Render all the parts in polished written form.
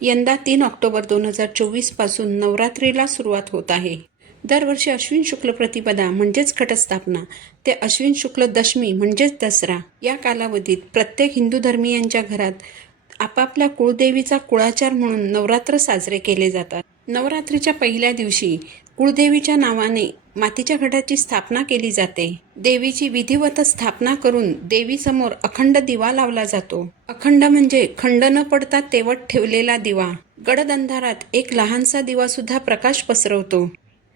यंदा 3 ऑक्टोबर 2024 पासून नवरात्रीला सुरुवात होत आहे. दरवर्षी अश्विन शुक्ल प्रतिपदा म्हणजेच घटस्थापना ते अश्विन शुक्ल दशमी म्हणजेच दसरा या कालावधीत प्रत्येक हिंदू धर्मीयांच्या घरात आपापल्या कुळदेवीचा कुळाचार म्हणून नवरात्र साजरे केले जातात. नवरात्रीच्या पहिल्या दिवशी कुळदेवीच्या नावाने मातीच्या घटाची स्थापना केली जाते. देवीची विधिवत स्थापना करून देवीसमोर अखंड दिवा लावला जातो. अखंड म्हणजे खंड न पडता तेवत ठेवलेला दिवा. गडद अंधारात एक लहानसा दिवा सुद्धा प्रकाश पसरवतो.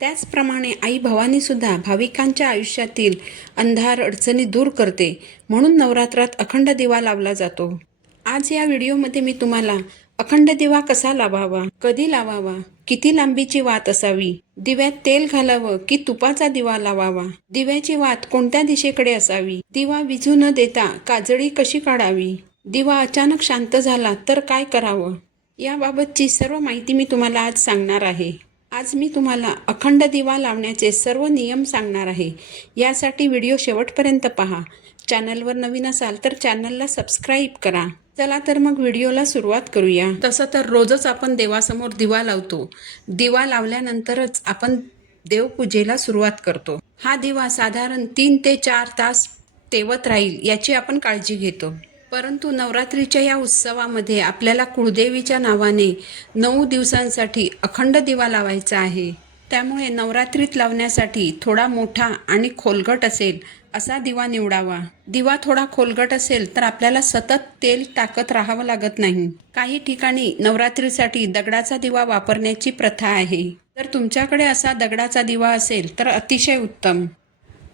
त्याचप्रमाणे आई भवानी सुद्धा भाविकांच्या आयुष्यातील अंधार अडचणी दूर करते, म्हणून नवरात्रात अखंड दिवा लावला जातो. आज या व्हिडिओमध्ये मी तुम्हाला अखंड दिवा कसा लावावा, कधी लावावा, किती लांबीची वात असावी, दिव्यात तेल घालावं की तुपाचा दिवा लावावा, दिव्याची वात कोणत्या दिशेकडे असावी, दिवा विझू न देता काजळी कशी काढावी, दिवा अचानक शांत झाला तर काय करावं, याबाबतची सर्व माहिती मी तुम्हाला आज सांगणार आहे. आज मी तुम्हाला अखंड दिवा लावण्याचे सर्व नियम सांगणार आहे. यासाठी व्हिडिओ शेवटपर्यंत पहा. चॅनलवर नवीन असाल तर चॅनलला सबस्क्राईब करा. चला तर मग व्हिडिओला सुरुवात करूया. तसं तर रोजच आपण देवासमोर दिवा लावतो. दिवा लावल्यानंतरच आपण देवपूजेला सुरुवात करतो. हा दिवा साधारण 3 ते 4 तास तेवत राहील याची आपण काळजी घेतो. परंतु नवरात्रीच्या या उत्सवामध्ये आपल्याला कुळदेवीच्या नावाने 9 दिवसांसाठी अखंड दिवा लावायचा आहे. त्यामुळे नवरात्रीत लावण्यासाठी थोडा मोठा आणि खोलगट असेल असा दिवा निवडावा. दिवा थोडा खोलगट असेल तर आपल्याला सतत तेल टाकत राहावं लागत नाही. काही ठिकाणी नवरात्रीसाठी दगडाचा दिवा वापरण्याची प्रथा आहे. जर तुमच्याकडे असा दगडाचा दिवा असेल तर अतिशय उत्तम.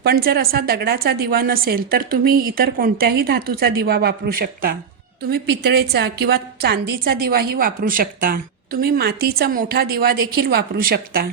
पण जर असा दगडाचा दिवा नसेल तर तुम्ही इतर कोणत्याही धातूचा दिवा वापरू शकता. तुम्ही पितळेचा किंवा चांदीचा दिवाही वापरू शकता. तुम्ही मातीचा मोठा दिवा देखील वापरू शकता.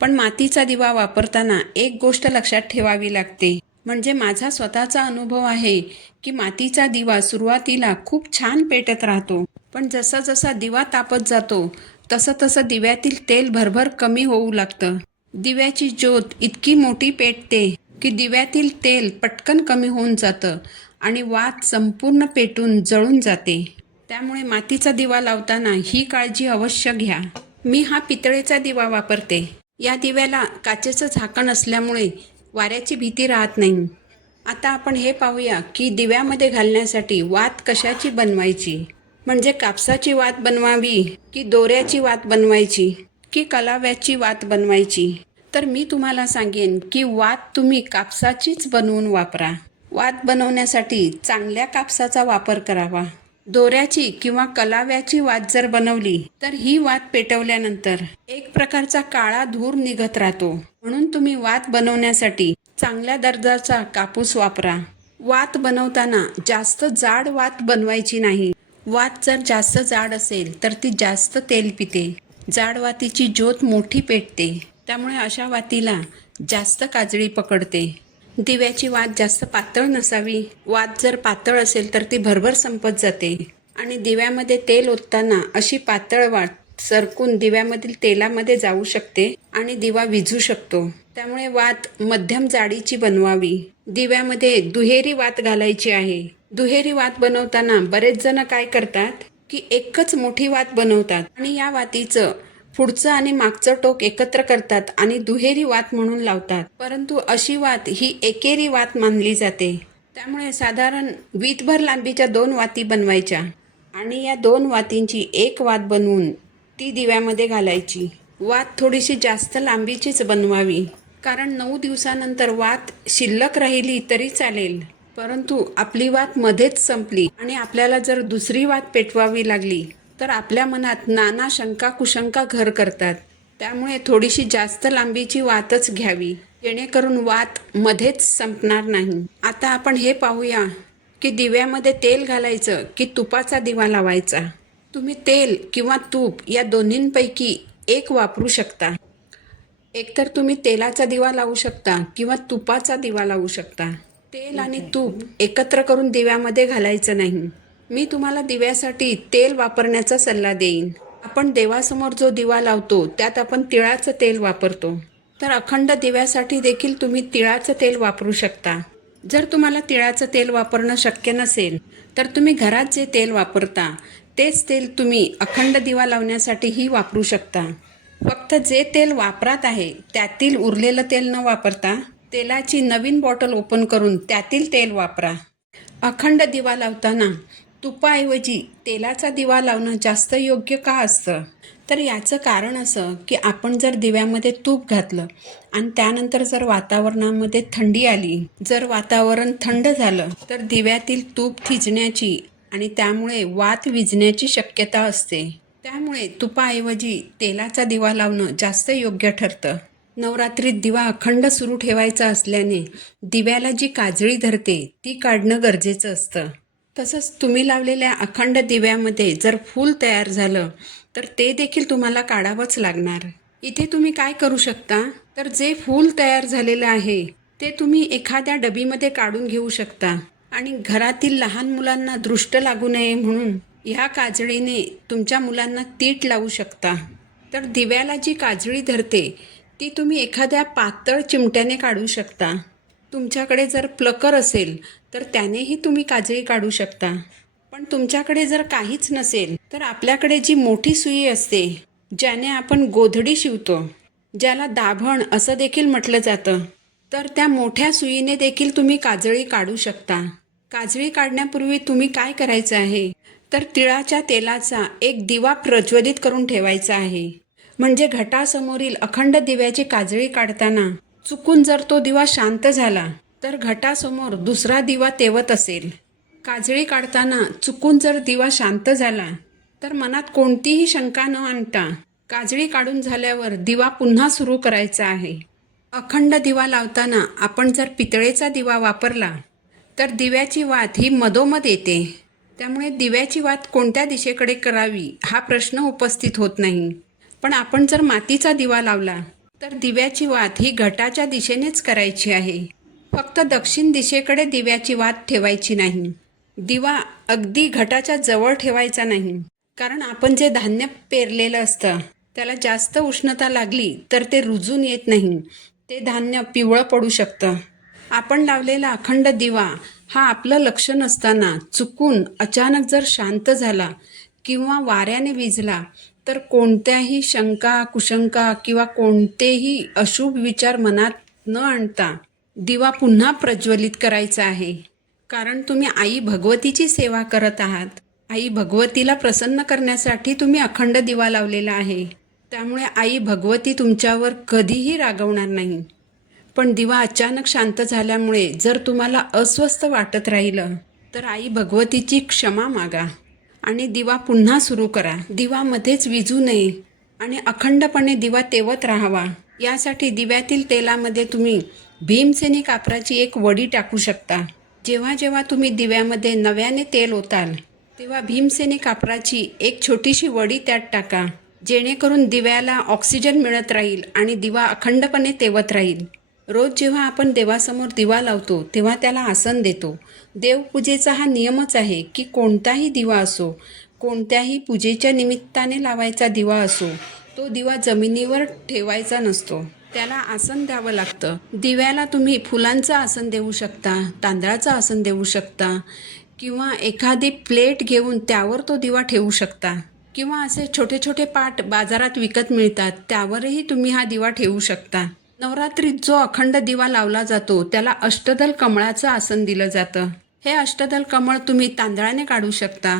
पण मातीचा दिवा वापरताना एक गोष्ट लक्षात ठेवावी लागते. म्हणजे माझा स्वतःचा अनुभव आहे की मातीचा दिवा सुरुवातीला खूप छान पेटत राहतो, पण जसा जसा दिवा तापत जातो तसं तसं दिव्यातील तेल भरभर कमी होऊ लागतं. दिव्याची ज्योत इतकी मोठी पेटते की दिव्यातील तेल पटकन कमी होऊन जातं आणि वात संपूर्ण पेटून जळून जाते. त्यामुळे मातीचा दिवा लावताना ही काळजी अवश्य घ्या. मी हा पितळेचा दिवा वापरते. या दिव्याला काचेचं झाकण असल्यामुळे वाऱ्याची भीती राहत नाही. आता आपण हे पाहूया की दिव्यामध्ये घालण्यासाठी वात कशाची बनवायची. म्हणजे कापसाची वात बनवावी की दोऱ्याची वात बनवायची की कलाव्याची वात बनवायची. तर मी तुम्हाला सांगेन की वात तुम्ही कापसाचीच बनवून वापरा. वात बनवण्यासाठी चांगल्या कापसाचा वापर करावा. दोऱ्याची किंवा कलाव्याची वात जर बनवली तर ही वात पेटवल्यानंतर एक प्रकारचा काळा धूर निघत राहतो. म्हणून तुम्ही वात बनवण्यासाठी चांगल्या दर्जाचा कापूस वापरा. वात बनवताना जास्त जाड वात बनवायची नाही. वात जर जास्त जाड असेल तर ती जास्त तेल पिते. जाड वातीची ज्योत मोठी पेटते. त्यामुळे अशा वातीला जास्त काजळी पकडते. दिव्याची वात जास्त पातळ नसावी. वात जर पातळ असेल तर ती भरभर संपत जाते आणि दिव्यामध्ये तेल ओतताना अशी पातळ वात सरकून दिव्यामधील तेलामध्ये जाऊ शकते आणि दिवा विझू शकतो. त्यामुळे वात मध्यम जाडीची बनवावी. दिव्यामध्ये दुहेरी वात घालायची आहे. दुहेरी वात बनवताना बरेच जण काय करतात की एकच मोठी वात बनवतात आणि या वातीचं पुढचं आणि मागचं टोक एकत्र करतात आणि दुहेरी वात म्हणून लावतात. परंतु अशी वात ही एकेरी वात मानली जाते. त्यामुळे साधारण वीतभर लांबीच्या 2 वाती बनवायच्या आणि या 2 वातींची एक वात बनवून ती दिव्यामध्ये घालायची. वात थोडीशी जास्त लांबीचीच बनवावी, कारण 9 दिवसानंतर वात शिल्लक राहिली तरी चालेल. परंतु आपली वात मध्येच संपली आणि आपल्याला जर दुसरी वात पेटवावी लागली तर आपल्या मनात नाना शंका कुशंका घर करतात. त्यामुळे थोडीशी जास्त लांबीची वातच घ्यावी, जेणेकरून वात मध्येच संपणार नाही. आता आपण हे पाहूया की दिव्यामध्ये तेल घालायचं की तुपाचा दिवा लावायचा. तुम्ही तेल किंवा तूप या दोन्हींपैकी एक वापरू शकता. एकतर तुम्ही तेलाचा दिवा लावू शकता किंवा तुपाचा दिवा लावू शकता. तेल आणि तूप एकत्र करून दिव्यामध्ये घालायचं नाही. मी तुम्हाला दिव्यासाठी तेल वापरण्याचा सल्ला देईन. आपण देवासमोर जो दिवा लावतो त्यात आपण तिळाचं तेल वापरतो. तर अखंड दिव्यासाठी देखील तुम्ही तिळाचं तेल वापरू शकता. जर तुम्हाला तिळाचं तेल वापरणं शक्य नसेल तर तुम्ही घरात जे तेल वापरता तेच तेल तुम्ही अखंड दिवा लावण्यासाठीही वापरू शकता. फक्त जे तेल वापरात आहे त्यातील उरलेलं तेल न वापरता तेलाची नवीन बॉटल ओपन करून त्यातील तेल वापरा. अखंड दिवा लावताना तुपाऐवजी तेलाचा दिवा लावणं जास्त योग्य का असतं? तर याचं कारण असं की आपण जर दिव्यामध्ये तूप घातलं आणि त्यानंतर जर वातावरणामध्ये थंडी आली, जर वातावरण थंड झालं तर दिव्यातील तूप थिजण्याची आणि त्यामुळे वात विझण्याची शक्यता असते. त्यामुळे तुपाऐवजी तेलाचा दिवा लावणं जास्त योग्य ठरतं. नवरात्रीत दिवा अखंड सुरू ठेवायचा असल्याने दिव्याला जी काजळी धरते ती काढणं गरजेचं असतं. तसंच तुम्ही लावलेल्या अखंड दिव्यामध्ये जर फूल तयार झालं तर ते देखील तुम्हाला काढावंच लागणार. इथे तुम्ही काय करू शकता, तर जे फूल तयार झालेलं आहे ते तुम्ही एखाद्या डबीमध्ये काढून घेऊ शकता आणि घरातील लहान मुलांना दृष्ट लागू नये म्हणून ह्या काजळीने तुमच्या मुलांना तीट लावू शकता. तर दिव्याला जी काजळी धरते ती तुम्ही एखाद्या पातळ चिमट्याने काढू शकता. तुमच्याकडे जर प्लकर असेल तर त्यानेही तुम्ही काजळी काढू शकता. पण तुमच्याकडे जर काहीच नसेल तर आपल्याकडे जी मोठी सुई असते ज्याने आपण गोधडी शिवतो, ज्याला दाभण असं देखील म्हटलं जातं, तर त्या मोठ्या सुईने देखील तुम्ही काजळी काढू शकता. काजळी काढण्यापूर्वी तुम्ही काय करायचं आहे, तर तिळाच्या तेलाचा एक दिवा प्रज्वलित करून ठेवायचा आहे. म्हणजे घटासमोरील अखंड दिव्याची काजळी काढताना चुकून जर तो दिवा शांत झाला तर घटासमोर दुसरा दिवा तेवत असेल. काजळी काढताना चुकून जर दिवा शांत झाला तर मनात कोणतीही शंका न आणता काजळी काढून झाल्यावर दिवा पुन्हा सुरू करायचा आहे. अखंड दिवा लावताना आपण जर पितळेचा दिवा वापरला तर दिव्याची वात ही मधोमध येते. त्यामुळे दिव्याची वात कोणत्या दिशेकडे करावी हा प्रश्न उपस्थित होत नाही. पण आपण जर मातीचा दिवा लावला तर दिव्याची वात ही घटाच्या दिशेनेच करायची आहे. फक्त दक्षिण दिशेकडे दिव्याची वात ठेवायची नाही. दिवा अगदी घटाच्या जवळ ठेवायचा नाही, कारण आपण जे धान्य पेरलेलं असतं त्याला जास्त उष्णता लागली तर ते रुजून येत नाही, ते धान्य पिवळं पडू शकतं. आपण लावलेला अखंड दिवा हा आपलं लक्ष नसताना चुकून अचानक जर शांत झाला किंवा वाऱ्याने विझला तर कोणत्याही शंका कुशंका किंवा कोणतेही अशुभ विचार मनात न आणता दिवा पुन्हा प्रज्वलित करायचा आहे. कारण तुम्ही आई भगवतीची सेवा करत आहात. आई भगवतीला प्रसन्न करण्यासाठी तुम्ही अखंड दिवा लावलेला आहे. त्यामुळे आई भगवती तुमच्यावर कधीही रागवणार नाही. पण दिवा अचानक शांत झाल्यामुळे जर तुम्हाला अस्वस्थ वाटत राहिलं तर आई भगवतीची क्षमा मागा आणि दिवा पुन्हा सुरू करा. दिवा मध्येच विझू नये आणि अखंडपणे दिवा तेवत राहावा यासाठी दिव्यातील तेलामध्ये तुम्ही भीमसेनी कापराची एक वडी टाकू शकता. जेव्हा जेव्हा तुम्ही दिव्यामध्ये नव्याने तेल ओताल तेव्हा भीमसेनी कापराची एक छोटीशी वडी त्यात टाका, जेणेकरून दिव्याला ऑक्सिजन मिळत राहील आणि दिवा अखंडपणे तेवत राहील. रोज जेव्हा आपण देवासमोर दिवा लावतो तेव्हा त्याला आसन देतो. देवपूजेचा हा नियमच आहे की कोणताही दिवा असो, कोणत्याही पूजेच्या निमित्ताने लावायचा दिवा असो, तो दिवा जमिनीवर ठेवायचा नसतो, त्याला आसन द्यावं लागतं. दिव्याला तुम्ही फुलांचं आसन देऊ शकता, तांदळाचं आसन देऊ शकता किंवा एखादी प्लेट घेऊन त्यावर तो दिवा ठेवू शकता किंवा असे छोटे छोटे पाट बाजारात विकत मिळतात, त्यावरही तुम्ही हा दिवा ठेवू शकता. नवरात्रीत जो अखंड दिवा लावला जातो त्याला अष्टदल कमळाचं आसन दिलं जातं. हे अष्टदल कमळ तुम्ही तांदळाने काढू शकता,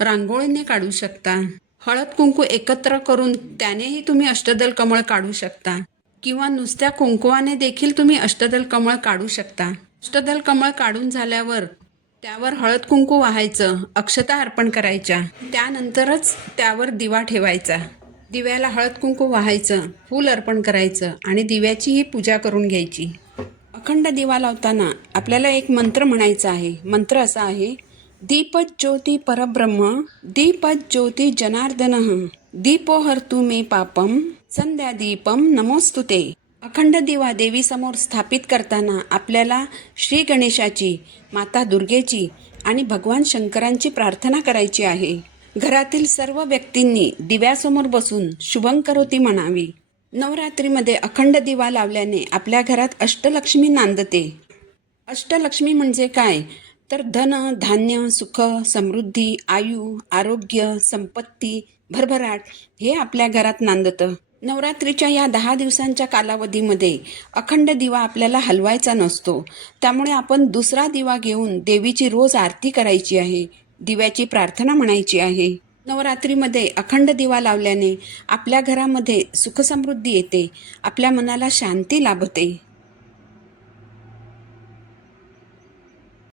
रांगोळीने काढू शकता, हळद कुंकू एकत्र करून त्यानेही तुम्ही अष्टदल कमळ काढू शकता किंवा नुसत्या कुंकवाने देखील तुम्ही अष्टदल कमळ काढू शकता. अष्टदल कमळ काढून झाल्यावर त्यावर हळद कुंकू वाहायचं, अक्षता अर्पण करायच्या, त्यानंतरच त्यावर दिवा ठेवायचा. दिव्याला हळद कुंकू वाहायचं, फूल अर्पण करायचं आणि दिव्याचीही पूजा करून घ्यायची. अखंड दिवा लावताना आपल्याला एक मंत्र म्हणायचा आहे. मंत्र असा आहे, दीपज्योती परब्रह्म दीपज्योती जनार्दनः दीपोहर्तु मे पापम संध्यादीपम नमोस्तुते. अखंड दिवा देवीसमोर स्थापित करताना आपल्याला श्री गणेशाची, माता दुर्गेची आणि भगवान शंकरांची प्रार्थना करायची आहे. घरातील सर्व व्यक्तींनी दिव्यासमोर बसून शुभं करोती म्हणावी. नवरात्रीमध्ये अखंड दिवा लावल्याने आपल्या घरात अष्टलक्ष्मी नांदते. अष्टलक्ष्मी म्हणजे काय, तर धन, धान्य, सुख, समृद्धी, आयु, आरोग्य, संपत्ती, भरभराट हे आपल्या घरात नांदतं. नवरात्रीच्या या 10 दिवसांच्या कालावधीमध्ये अखंड दिवा आपल्याला हलवायचा नसतो. त्यामुळे आपण दुसरा दिवा घेऊन देवीची रोज आरती करायची आहे. दिव्याची प्रार्थना म्हणायची आहे. नवरात्रीमध्ये अखंड दिवा लावल्याने आपल्या घरामध्ये सुखसमृद्धी येते. आपल्या मनाला शांती लाभते.